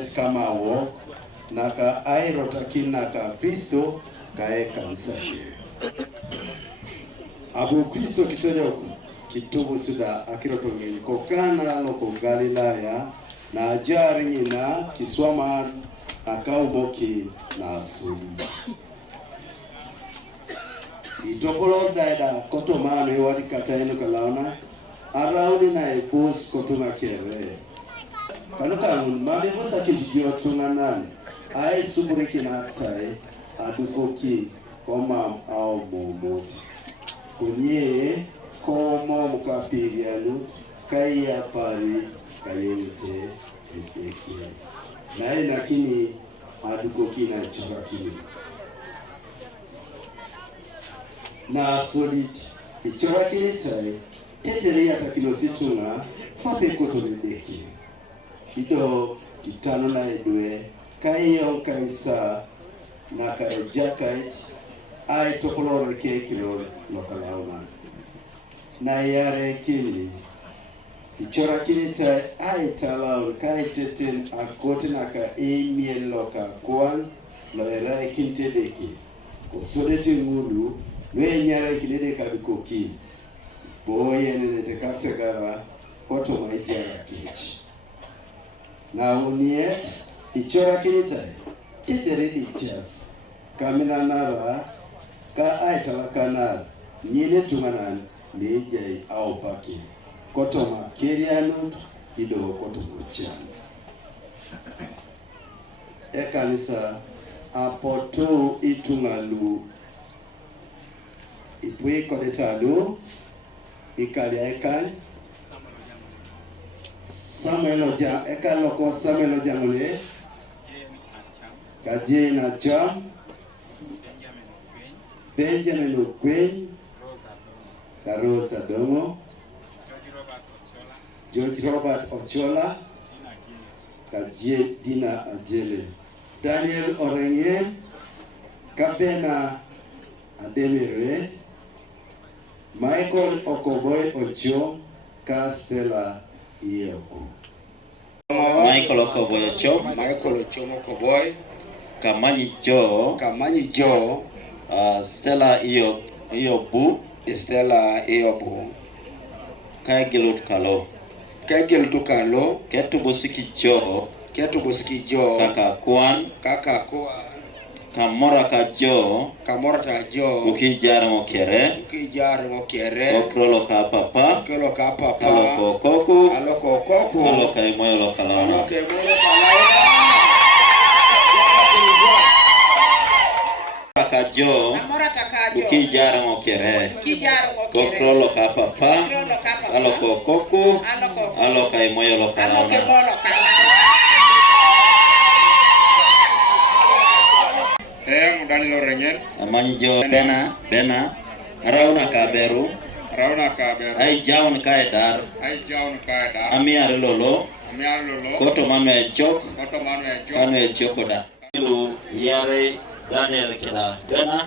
bet kama wo naka airo takinaka Kristo kae kanisa abu Kristo kitojo kitubu suda akirotongi kokana loko Galilaya na ajari nyina kiswama akauboki na asuli itopolo daida koto mano iwadi kata ino kalauna araudi na ebus koto makere kanuka mali bosa kijiyo tunganan ai suburiki na tai adukoki koma au momoti kunye komo mukapirianu kaya pari kayote eteke nae lakini adukoki na chorakini na solid ichorakini tai teteria takinositunga pape kotorideki ido kitano na edwe kayo kaisa na kajakait ai topolore kekiro lokalauma na yare kini ichora kini tai ai talao kai teten akote na ka emie loka kwan lo era kinte deki ko sodete ngulu we nyare kinede kabikoki boye ne te kasegara koto maijara kichi na uniet ichora kini tai teteredi chas kamina nara ka ai talakana nyine tumanan lejai au paki kotoma kerianu ido kotomo chan ekanisa apoto itungalu ipwe kodetalo ikalia ekan sameloja ekaloko sameloja mule kaje na cham Benjamin Okwen, Rosa Domo, George Robert Ochola, Kaje Dina Ajele, Daniel Orenge, Kabena Ademire, Michael Okoboy Ocho, Kastela Ioko. Michael Okoboy Ocho, Michael Ocho Okoboy, Kamani Joe, Stella Iyobu, Stella Iyobu, Kaigelut Kalo, Ketubusiki Joe, Kaka Kwan, Kamorata Joe, Ukijara Mokere, Okrolo Kapapa, Kaloko Koku, Kaloko Imoyolo Kalana. Jo ukijara mokere kokrolo kapapa aloko koku aloka imoyo lokalana Daniel Orengen amanyi jo bena rauna kaberu ai jaun kaedar ami arlolo koto manwe jok kanwe jokoda ilu yare Daniel kila bena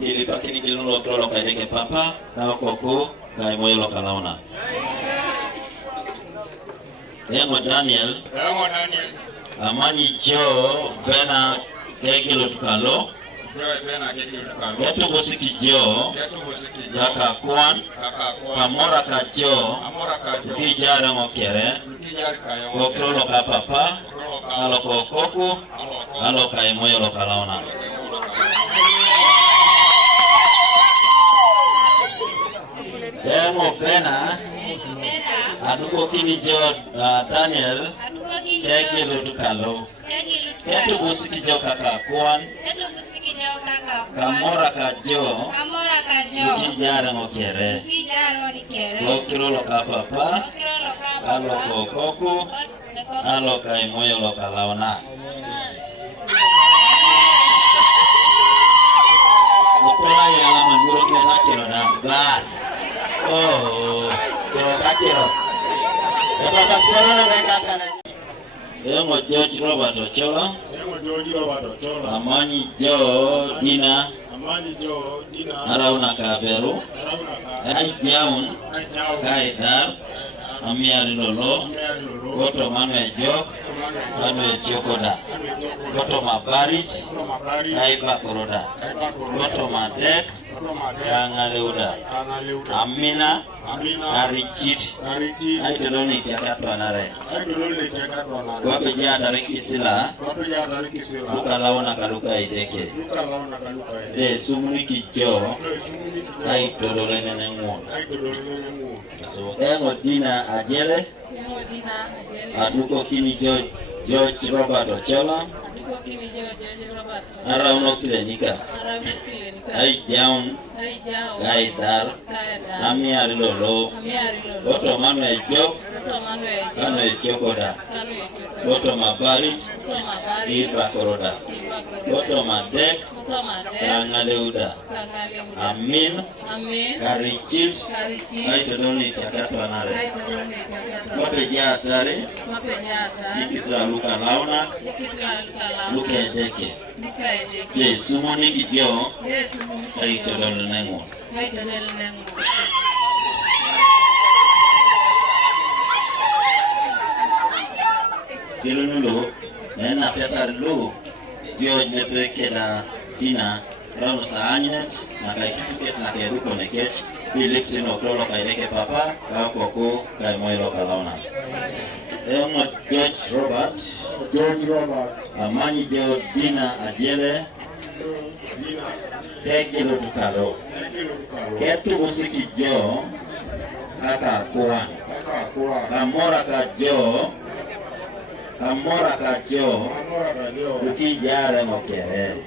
ilibakini kiluno krolo kaideke papa na koko kai moyo lokalaona Yengo Daniel amanyi jo bena kegelo tukalo Getu busiki jo kaka kwan kamora ka jo kijara mokere kokrolo ka papa aloko koku aloka imoyo lokalaona Yengo bena aduko kini jo Daniel kegelo tukalo Getu busiki jo kaka kwan kamora ka jo kijara mokere kokrolo ka papa aloko koku aloka imoyo lokalaona Okola ya manguro kena kero na bas kero Eba suara na mereka kana Yengo George Robert Ochola Amanyi Jo Dina Arauna Kaberu Ai Jaun Kaidar Amiari lolo. Goto manwe jok. Kanwe jokoda. Goto mabarit. Kaiba koroda. Goto madek. Kangaleuda. Amina. Karichit. Aitoloni tiakatwanare. Wape jatare kisila. Luka launa kaluka ideke. De sumuni kijo. Aitolole nenengun. So engo dina ajele. Aduko kini George Robert Ochola. Arauno klinika. Ai jaun. Gai dar. Amiari lolo. Goto manwe jok. Kanwe jokoda. Goto mabarit. Iba koroda. Goto madek. Kangaleuda. Amin. Karichit. Aitoloni tiakatwanare. Wape jatare. Ikisa luka launa. Luka edeke. Je sumoni kijo. Aitoloni nengo. Kilo nulo. Nena petar lu. George nepeke la tina. Rano saanynet. Nakai tutuket nakai ruko nekech. Biliktin okrolo kaireke papa. Kao koko kai moiro kalauna. Emo George Robert. Amanyi jeo dina ajele. Kegilo tukalo. Ketu musiki jo. Kaka kuan. Kamora ka jo. Uki jare mokere.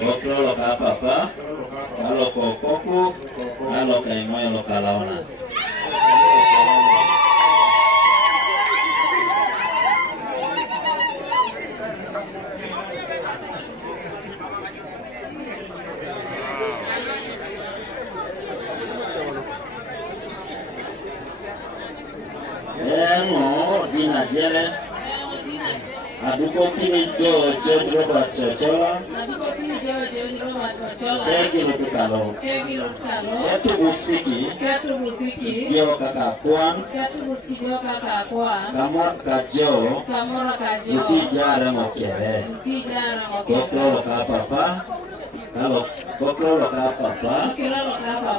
Okrolo ka papa. Kalo kokoku. Kalo kai moiro kalauna. Dina jele. Aduko kini George Robert Ochola. Kegilo tukalo. Ketu musiki. Jo kaka kuan. Kamor kajo. Uki jare mokere. Kokrolo ka papa. Kalau kokrolo ka papa.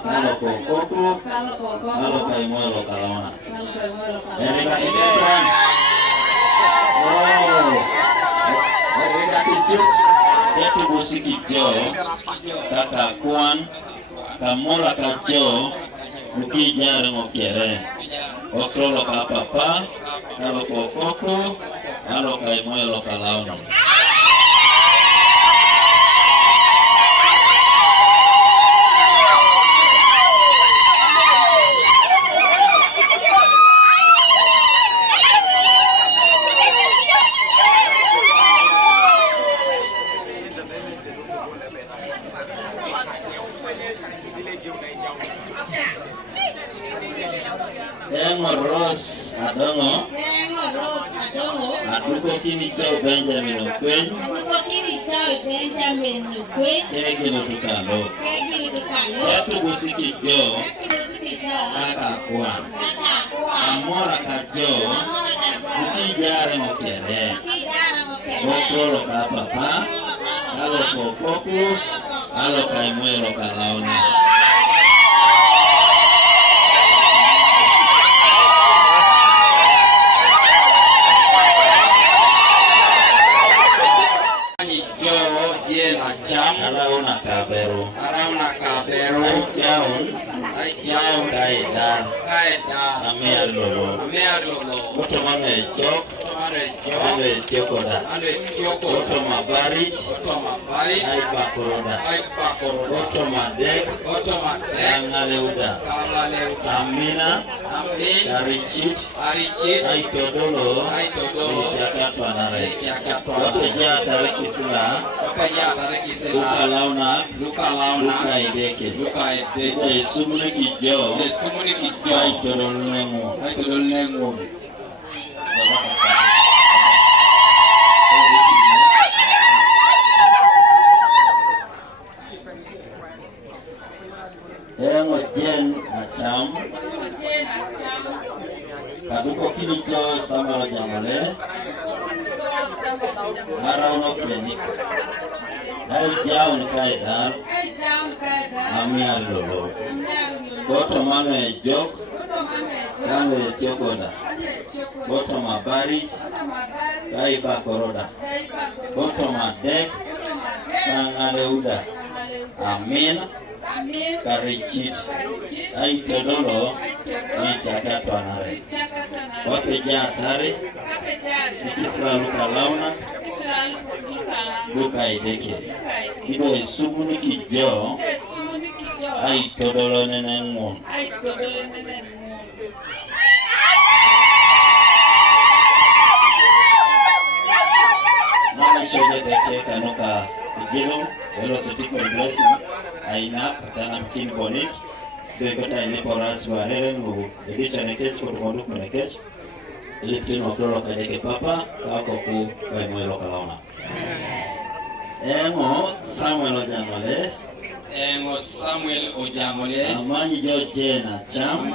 Kalau kokoku. Kalau kaimoelo kalawana. Erika iketran. Erika ikut. Ketu musiki jo. Kaka kuan. Kamora kajo. Uki jare mokere. Kokrolo ka papa. Kalau kokoku. Kalau kaimoelo kalawana. Rose Adongo. Aduko kini Joe Benjamin Okwen. Kegilo tukalo. Ketu musiki jo. Kaka kuan. Amora kajo. Uki jare mokere. Kokrolo ka papa. Kalo kokoku. Kalo kaimoelo kalauna. Arauna kabero. Ai jaun. Kaida. Amiari lolo. Goto manwe jok. Kanwe jokoda. Goto mabarit. Aiba koroda. Goto madek. Kangaleuda. Amina. Karichit. Aitodolo. Tiakatwanare. Wape jatare kisila. Luka launa. Luka ideke. Sumuni kijo. Aitodolo nengun. Engo jen acham. Kaduko kini jo Samuel Jamale. Arauno klinik. Ai jauh kaidar. Amiar lolo. Goto mano jok. Kano chokoda. Goto mabari. Kai bakoroda. Goto madek. Sangale uda. Amin. Karicit. Ai todolo. Ni chakato anare. Wape jatare. Kisra luka launa. Luka ideke. Ido isumuni kijo. Ai todolo nenengun. Mama shoje deke kanuka igilo. Welo setiko blessing. Aina patana mkini bonik. Dekota ini poras bareng lu. Jadi chanekech kutukodu konekech. Lipin waklo kadeke papa kako ku kaimoelo kalauna. Samuel Ojamole. Samuel Ojamole. Amanyi jo Jane Acham.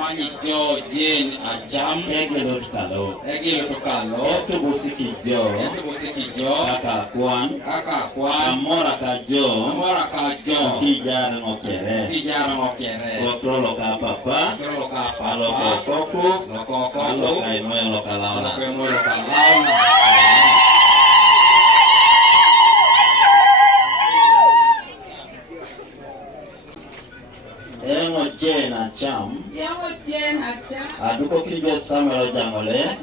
Egelo tukalo. Etu busiki jo. Kaka kwan. Amora kajo. Kijara ngokere. Otrolo ka papa. Aloko koku. Aloko kaimoelo kalauna. Jane Acham. Aduko kini Samuel Ojamole.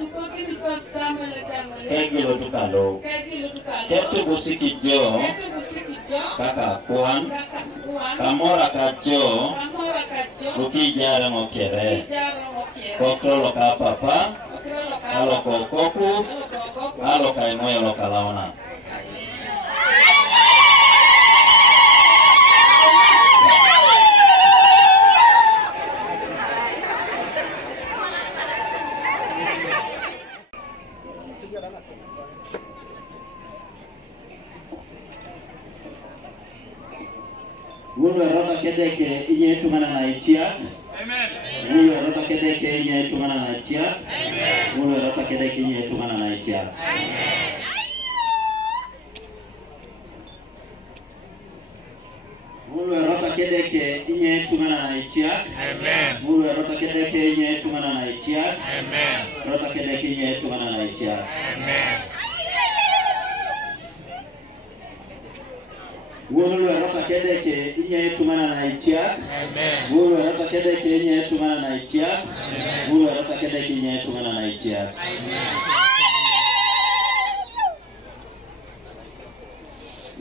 Egilo tukalo. Ketu busiki jo. Kaka kwan. Kamora kajo. Ukijara ngokere. Kokrolo ka papa. Aloko koku. Aloka imoelo kalauna. Wulu rota kedeke inye tungana na itia. Amen. Wulu rota kedeke inye tungana na itia. Amen. Wulu rota kedeke inye tungana na itia. Amen. Wulu rota kedeke inye tungana na itia. Amen. Wulu rota kedeke inye tungana na itia. Amen. Rota kedeke inye tungana na itia. Amen. Wulu rota kedeke inye tumana na itia. Amen. Wulu rota kedeke inye tumana na itia. Amen. Wulu rota kedeke inye tumana na itia. Amen.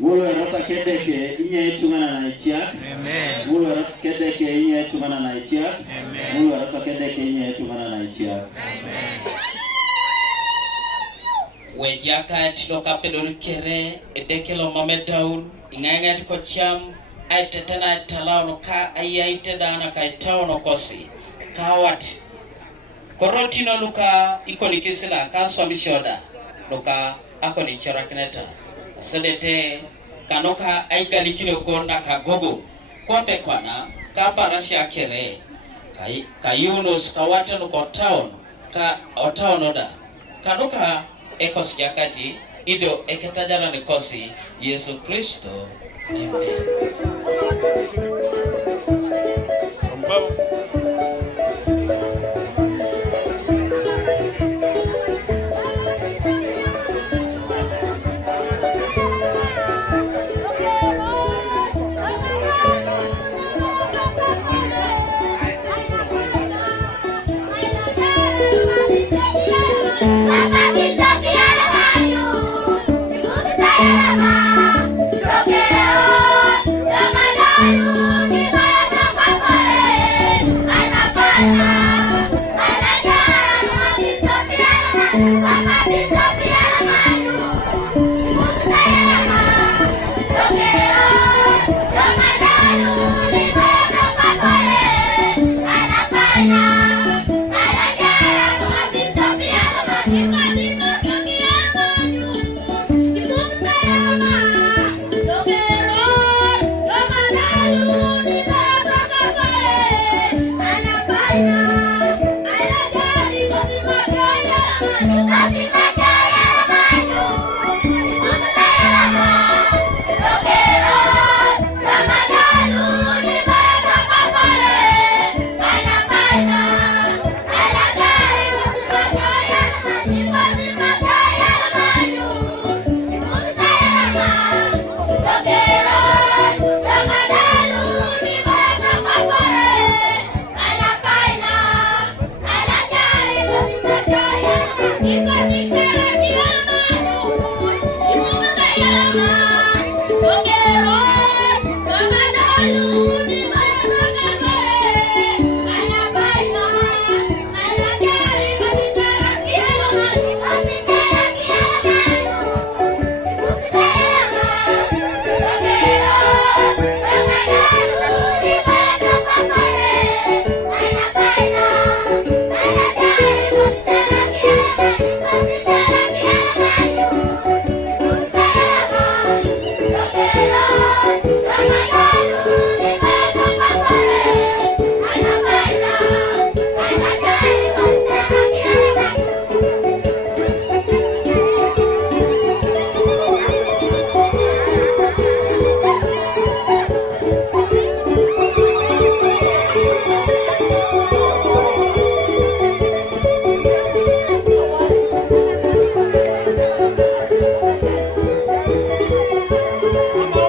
Wulu rota kedeke inye tumana na itia. Amen. Wulu rota kedeke inye tumana na itia. Amen. Wulu rota kedeke inye tumana na itia. Amen. Wejaka tilo kapelori kere edekelo mamedaun inganga ko cham ay tetana talawno ka ayite dana kay tawno kosi kawat korotino luka ikoni kisila ka swami shoda luka akoni chorakneta sedete kanoka ay galikino gonda ka gogo kote kwana ka parasya kere kayunus kawata no ko town ka otawnoda kanoka ekos yakati ido eketajana nikosi Yesu Kristo. Amen. Hello. Come on.